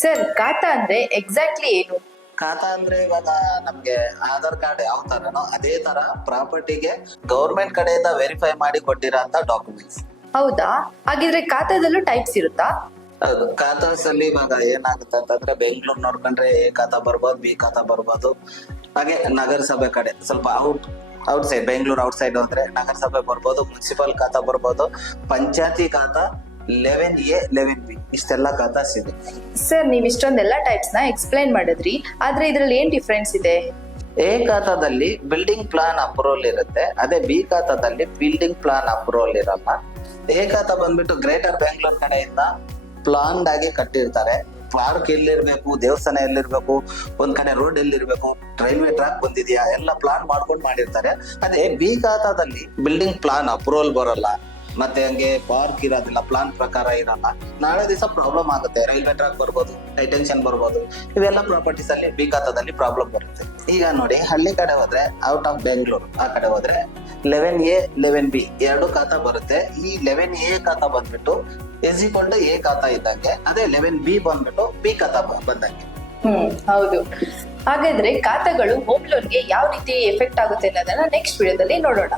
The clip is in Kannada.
ಸರ್ ಖಾತಾ ಅಂದ್ರೆ ಎಕ್ಸಾಕ್ಟ್ಲಿ ಏನು? ಖಾತಾ ಅಂದ್ರೆ ಇವಾಗ ನಮ್ಗೆ ಆಧಾರ್ ಕಾರ್ಡ್ ಯಾವ ತರನೋ ಅದೇ ತರ ಪ್ರಾಪರ್ಟಿಗೆ ಗೌರ್ಮೆಂಟ್ ಕಡೆಯಿಂದ ವೆರಿಫೈ ಮಾಡಿ ಕೊಟ್ಟಿರೋ ಅಂತ ಡಾಕ್ಯುಮೆಂಟ್ಸ್. ಹೌದಾ? ಹಾಗಿದ್ರೆ ಖಾತಾದಲ್ಲೂ ಟೈಪ್ಸ್ ಇರುತ್ತಾ? ಹೌದು, ಖಾತಾಸ್ ಅಲ್ಲಿ ಇವಾಗ ಏನಾಗುತ್ತೆ ಅಂತಂದ್ರೆ ಬೆಂಗಳೂರು ನೋಡ್ಕೊಂಡ್ರೆ ಎ ಖಾತಾ ಬರ್ಬೋದು, ಬಿ ಖಾತಾ ಬರ್ಬೋದು. ಹಾಗೆ ನಗರಸಭೆ ಕಡೆ ಸ್ವಲ್ಪ out side, Bengaluru out side ಹೋದ್ರೆ ನಗರಸಭೆ ಬರ್ಬೋದು, ಮುನ್ಸಿಪಲ್ ಖಾತಾ ಬರ್ಬೋದು, ಪಂಚಾಯತಿ ಖಾತಾ 11A 11B ಇಷ್ಟೆಲ್ಲ ಖಾತಾಸ್ ಇದೆ. ಸರ್ ನೀವ್ ಇಷ್ಟೊಂದೆಲ್ಲ ಟೈಪ್ಸ್ ನ ಎಕ್ಸ್ಪ್ಲೈನ್ ಮಾಡಿದ್ರಿ, ಆದ್ರೆ ಇದ್ರಲ್ಲಿ ಏನ್ ಡಿಫ್ರೆನ್ಸ್ ಇದೆ? ಎ ಖಾತಾದಲ್ಲಿ ಬಿಲ್ಡಿಂಗ್ ಪ್ಲಾನ್ ಅಪ್ರೂವಲ್ ಇರುತ್ತೆ, ಅದೇ ಬಿ ಖಾತಾದಲ್ಲಿ ಬಿಲ್ಡಿಂಗ್ ಪ್ಲಾನ್ ಅಪ್ರೂವಲ್ ಇರಲ್ಲ. ಎ ಖಾತಾ ಬಂದ್ಬಿಟ್ಟು ಗ್ರೇಟರ್ ಬೆಂಗಳೂರು ಕಡೆಯಿಂದ ಪ್ಲಾನ್ ಆಗಿ ಕಟ್ಟಿರ್ತಾರೆ. ಪಾರ್ಕ್ ಎಲ್ಲಿರ್ಬೇಕು, ದೇವಸ್ಥಾನ ಎಲ್ಲಿರ್ಬೇಕು, ಒಂದ್ ಕಡೆ ರೋಡ್ ಎಲ್ಲಿರ್ಬೇಕು, ರೈಲ್ವೆ ಟ್ರ್ಯಾಕ್ ಬಂದಿದ್ಯಾ ಎಲ್ಲ ಪ್ಲಾನ್ ಮಾಡ್ಕೊಂಡು ಮಾಡಿರ್ತಾರೆ. ಅದೇ ಬಿ ಖಾತಾದಲ್ಲಿ ಬಿಲ್ಡಿಂಗ್ ಪ್ಲಾನ್ ಅಪ್ರೂವಲ್ ಬರಲ್ಲ, ಮತ್ತೆ ಹಂಗೆ ಪಾರ್ಕ್ ಇರೋದಿಲ್ಲ, ಪ್ಲಾನ್ ಪ್ರಕಾರ ಇರಲ್ಲ. ನಾಳೆ ದಿವಸ ಪ್ರಾಬ್ಲಮ್ ಆಗುತ್ತೆ, ರೈಲ್ವೆ ಟ್ರ್ಯಾಕ್ ಬರ್ಬೋದು, ಹೈಟೆನ್ಷನ್ ಬರ್ಬೋದು, ಇವೆಲ್ಲ ಪ್ರಾಪರ್ಟೀಸ್ ಅಲ್ಲಿ ಬಿ ಖಾತಾದಲ್ಲಿ ಪ್ರಾಬ್ಲಮ್ ಬರುತ್ತೆ. ಈಗ ನೋಡಿ, ಹಳ್ಳಿ ಕಡೆ ಹೋದ್ರೆ ಔಟ್ ಆಫ್ ಬೆಂಗಳೂರು ಆ ಕಡೆ ಹೋದ್ರೆ 11A 11B ಎರಡು ಖಾತಾ ಬರುತ್ತೆ. ಈ 11A ಖಾತಾ ಬಂದ್ಬಿಟ್ಟು ಎ ಖಾತಾ ಇದ್ದಂಗೆ, ಅದೇ 11B ಬಂದ್ಬಿಟ್ಟು ಬಿ ಖಾತಾ ಬಂದಂಗೆ. ಹೌದು. ಹಾಗಾದ್ರೆ ಖಾತಾಗಳು ಹೋಮ್ ಲೋನ್ಗೆ ಯಾವ ರೀತಿ ಎಫೆಕ್ಟ್ ಆಗುತ್ತೆ ಅನ್ನೋದನ್ನ ನೆಕ್ಸ್ಟ್ ವಿಡಿಯೋದಲ್ಲಿ ನೋಡೋಣ.